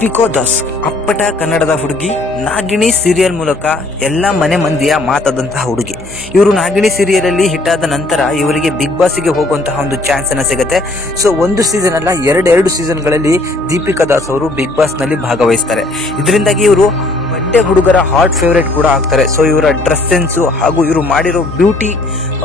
ದೀಪಿಕಾ ದಾಸ್ ಅಪ್ಪಟ ಕನ್ನಡದ ಹುಡುಗಿ. ನಾಗಿಣಿ ಸೀರಿಯಲ್ ಮೂಲಕ ಎಲ್ಲ ಮನೆ ಮಂದಿಯ ಮಾತಾದಂತಹ ಹುಡುಗಿ. ಇವರು ನಾಗಿಣಿ ಸೀರಿಯಲ್ ಅಲ್ಲಿ ಹಿಟ್ ಆದ ನಂತರ ಇವರಿಗೆ ಬಿಗ್ ಬಾಸ್ಗೆ ಹೋಗುವಂತಹ ಒಂದು ಚಾನ್ಸ್ ಅನ್ನ ಸಿಗುತ್ತೆ. ಸೊ ಒಂದು ಸೀಸನ್ ಅಲ್ಲ, ಎರಡು ಸೀಸನ್ಗಳಲ್ಲಿ ದೀಪಿಕಾ ದಾಸ್ ಅವರು ಬಿಗ್ ಬಾಸ್ ನಲ್ಲಿ ಭಾಗವಹಿಸ್ತಾರೆ. ಇದರಿಂದಾಗಿ ಇವರು ಬಡ್ಡೆ ಹುಡುಗರ ಹಾಟ್ ಫೇವರೇಟ್ ಕೂಡ ಆಗ್ತಾರೆ. ಸೊ ಇವರ ಡ್ರೆಸ್ ಸೆನ್ಸ್ ಹಾಗೂ ಇವರು ಮಾಡಿರೋ ಬ್ಯೂಟಿ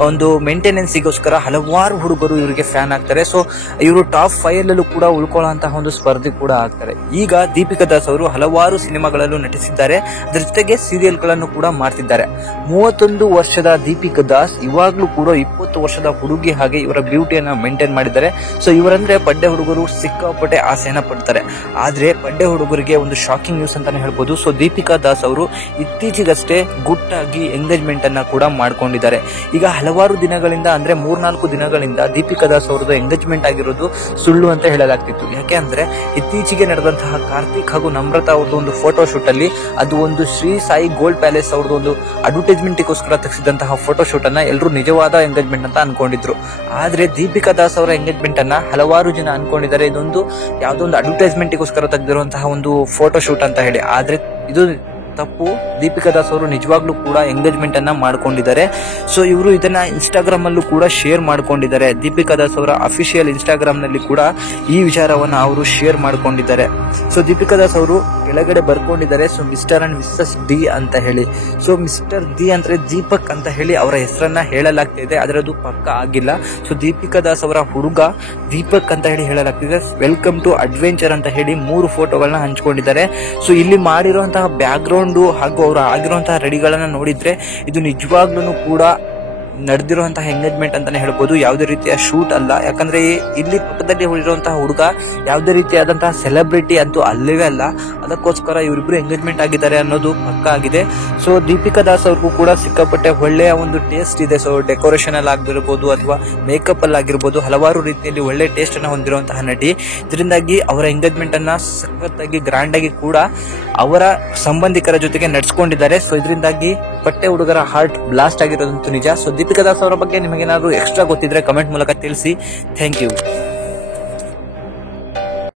ಒಂದು ಮೇಂಟೆನೆನ್ಸ್ಗೋಸ್ಕರ ಹಲವಾರು ಹುಡುಗರು ಇವರಿಗೆ ಫ್ಯಾನ್ ಆಗ್ತಾರೆ. ಸೊ ಇವರು ಟಾಪ್ 5 ಅಲ್ಲೂ ಕೂಡ ಉಳ್ಕೊಳ್ಳುವಂತಹ ಒಂದು ಸ್ಪರ್ಧೆ ಕೂಡ ಆಗ್ತಾರೆ. ಈಗ ದೀಪಿಕಾ ದಾಸ್ ಅವರು ಹಲವಾರು ಸಿನಿಮಾಗಳಲ್ಲೂ ನಟಿಸಿದ್ದಾರೆ, ಅದರ ಜೊತೆಗೆ ಸೀರಿಯಲ್ ಗಳನ್ನು ಕೂಡ ಮಾಡ್ತಿದ್ದಾರೆ. 31 ವರ್ಷದ ದೀಪಿಕಾ ದಾಸ್ ಇವಾಗ್ಲೂ ಕೂಡ 20 ವರ್ಷದ ಹುಡುಗಿ ಹಾಗೆ ಇವರ ಬ್ಯೂಟಿಯನ್ನ ಮೇಂಟೈನ್ ಮಾಡಿದ್ದಾರೆ. ಸೊ ಇವರಂದ್ರೆ ಬಡ್ಡೆ ಹುಡುಗರು ಸಿಕ್ಕಾಪಟ್ಟೆ ಆಸೆಯನ್ನ ಪಡ್ತಾರೆ. ಆದ್ರೆ ಬಡ್ಡೆ ಹುಡುಗರಿಗೆ ಒಂದು ಶಾಕಿಂಗ್ ನ್ಯೂಸ್ ಅಂತಾನೆ ಹೇಳ್ಬೋದು. ಸೊ ದೀಪಿಕಾ ದಾಸ್ ಅವರು ಇತ್ತೀಚೆಗಷ್ಟೇ ಗುಟ್ಟಾಗಿ ಎಂಗೇಜ್ಮೆಂಟ್ ಅನ್ನ ಕೂಡ ಮಾಡ್ಕೊಂಡಿದ್ದಾರೆ. ಈಗ ಹಲವಾರು ದಿನಗಳಿಂದ ಅಂದ್ರೆ 3-4 ದಿನಗಳಿಂದ ದೀಪಿಕಾ ದಾಸ್ ಅವರದ್ದು ಎಂಗೇಜ್ಮೆಂಟ್ ಆಗಿರೋದು ಸುಳ್ಳು ಅಂತ ಹೇಳಲಾಗ್ತಿತ್ತು. ಯಾಕೆ ಅಂದ್ರೆ ಇತ್ತೀಚೆಗೆ ನಡೆದಂತಹ ಕಾರ್ತಿಕ್ ಹಾಗೂ ನಮ್ರತಾ ಅವ್ರದ್ದು ಒಂದು ಫೋಟೋ ಶೂಟ್ ಅಲ್ಲಿ ಅದು ಒಂದು ಶ್ರೀ ಸಾಯಿ ಗೋಲ್ಡ್ ಪ್ಯಾಲೇಸ್ ಅವ್ರದ್ದು ಒಂದು ಅಡ್ವರ್ಟೈಸ್ಮೆಂಟ್ಗೋಸ್ಕರ ತೆಗೆಸಿದಂತಹ ಫೋಟೋ ಶೂಟ್ ಅನ್ನ ಎಲ್ಲರೂ ನಿಜವಾದ ಎಂಗೇಜ್ಮೆಂಟ್ ಅಂತ ಅನ್ಕೊಂಡಿದ್ರು. ಆದ್ರೆ ದೀಪಿಕಾ ದಾಸ್ ಅವರ ಎಂಗೇಜ್ಮೆಂಟ್ ಅನ್ನ ಹಲವಾರು ಜನ ಅನ್ಕೊಂಡಿದ್ದಾರೆ ಇದೊಂದು ಯಾವುದೋ ಒಂದು ಅಡ್ವರ್ಟೈಸ್ಮೆಂಟ್ಗೋಸ್ಕರ ತೆಗೆದಿರುವಂತಹ ಒಂದು ಫೋಟೋ ಶೂಟ್ ಅಂತ ಹೇಳಿ. ಆದ್ರೆ ಇದು ತಪ್ಪು. ದೀಪಿಕಾ ದಾಸ್ ಅವರು ನಿಜವಾಗ್ಲೂ ಕೂಡ ಎಂಗೇಜ್ಮೆಂಟ್ ಅನ್ನ ಮಾಡ್ಕೊಂಡಿದ್ದಾರೆ. ಸೊ ಇವರು ಇದನ್ನ ಇನ್ಸ್ಟಾಗ್ರಾಮ್ ಅಲ್ಲೂ ಕೂಡ ಶೇರ್ ಮಾಡ್ಕೊಂಡಿದ್ದಾರೆ. ದೀಪಿಕಾ ದಾಸ್ ಅವರ ಅಫಿಷಿಯಲ್ ಇನ್ಸ್ಟಾಗ್ರಾಮ್ ನಲ್ಲಿ ಕೂಡ ಈ ವಿಚಾರವನ್ನ ಅವರು ಶೇರ್ ಮಾಡ್ಕೊಂಡಿದ್ದಾರೆ. ಸೊ ದೀಪಿಕಾ ದಾಸ್ ಅವರು ಕೆಳಗಡೆ ಬರ್ಕೊಂಡಿದ್ದಾರೆ, so mister and missus D ಅಂತ ಹೇಳಿ. ಸೊ ಮಿಸ್ಟರ್ ಡಿ ಅಂದ್ರೆ ದೀಪಕ್ ಅಂತ ಹೇಳಿ ಅವರ ಹೆಸರನ್ನ ಹೇಳಲಾಗ್ತಿದೆ, ಆದ್ರೆ ಅದು ಪಕ್ಕ ಆಗಿಲ್ಲ. ಸೊ ದೀಪಿಕಾ ದಾಸ್ ಅವರ ಹುಡುಗ ದೀಪಕ್ ಅಂತ ಹೇಳಿ ಹೇಳಲಾಗ್ತಿದೆ. ವೆಲ್ಕಮ್ ಟು ಅಡ್ವೆಂಚರ್ ಅಂತ ಹೇಳಿ 3 ಫೋಟೋಗಳನ್ನ ಹಂಚ್ಕೊಂಡಿದ್ದಾರೆ. ಸೊ ಇಲ್ಲಿ ಮಾಡಿರುವಂತಹ ಬ್ಯಾಕ್ ಗ್ರೌಂಡ್ ಹಾಗೂ ಅವರು ಆಗಿರುವಂತಹ ರೆಡಿಗಳನ್ನ ನೋಡಿದ್ರೆ ಇದು ನಿಜವಾಗ್ಲೂ ಕೂಡ ನಡೆದಿರುವಂತಹ ಎಂಗೇಜ್ಮೆಂಟ್ ಅಂತಾನೆ ಹೇಳ್ಬೋದು. ಯಾವುದೇ ರೀತಿಯ ಶೂಟ್ ಅಲ್ಲ. ಯಾಕಂದ್ರೆ ಇಲ್ಲಿ ಪಕ್ಕದಲ್ಲಿ ಉಳಿರುವಂತಹ ಹುಡುಗ ಯಾವುದೇ ರೀತಿಯಾದಂತಹ ಸೆಲೆಬ್ರಿಟಿ ಅಂತೂ ಅಲ್ಲವೇ ಅಲ್ಲ. ಅದಕ್ಕೋಸ್ಕರ ಇವರಿಬ್ರು ಎಂಗೇಜ್ಮೆಂಟ್ ಆಗಿದ್ದಾರೆ ಅನ್ನೋದು ಪಕ್ಕ ಆಗಿದೆ. ಸೊ ದೀಪಿಕಾ ದಾಸ್ ಅವ್ರಿಗೂ ಕೂಡ ಸಿಕ್ಕಾಪಟ್ಟೆ ಒಳ್ಳೆಯ ಒಂದು ಟೇಸ್ಟ್ ಇದೆ. ಸೊ ಡೆಕೋರೇಷನ್ ಅಲ್ಲಿ ಆಗಿರ್ಬೋದು ಅಥವಾ ಮೇಕಪ್ ಅಲ್ಲಿ ಆಗಿರ್ಬೋದು ಹಲವಾರು ರೀತಿಯಲ್ಲಿ ಒಳ್ಳೆ ಟೇಸ್ಟ್ ಅನ್ನ ಹೊಂದಿರುವಂತಹ ನಟಿ. ಇದರಿಂದಾಗಿ ಅವರ ಎಂಗೇಜ್ಮೆಂಟ್ ಅನ್ನ ಸಖತ್ತಾಗಿ ಗ್ರ್ಯಾಂಡ್ ಆಗಿ ಕೂಡ ಅವರ ಸಂಬಂಧಿಕರ ಜೊತೆಗೆ ನಡೆಸ್ಕೊಂಡಿದ್ದಾರೆ. ಸೊ ಇದರಿಂದಾಗಿ ಬಟ್ಟೆ ಹುಡುಗರ ಹಾರ್ಟ್ ಬ್ಲಾಸ್ಟ್ ಆಗಿರೋದಂತೂ ನಿಜ. ಸೊ ದೀಪಿಕಾ ದಾಸ್ ಅವರ ಬಗ್ಗೆ ನಿಮಗೇನಾದ್ರು ಎಕ್ಸ್ಟ್ರಾ ಗೊತ್ತಿದ್ರೆ ಕಮೆಂಟ್ ಮೂಲಕ ತಿಳಿಸಿ. Thank you.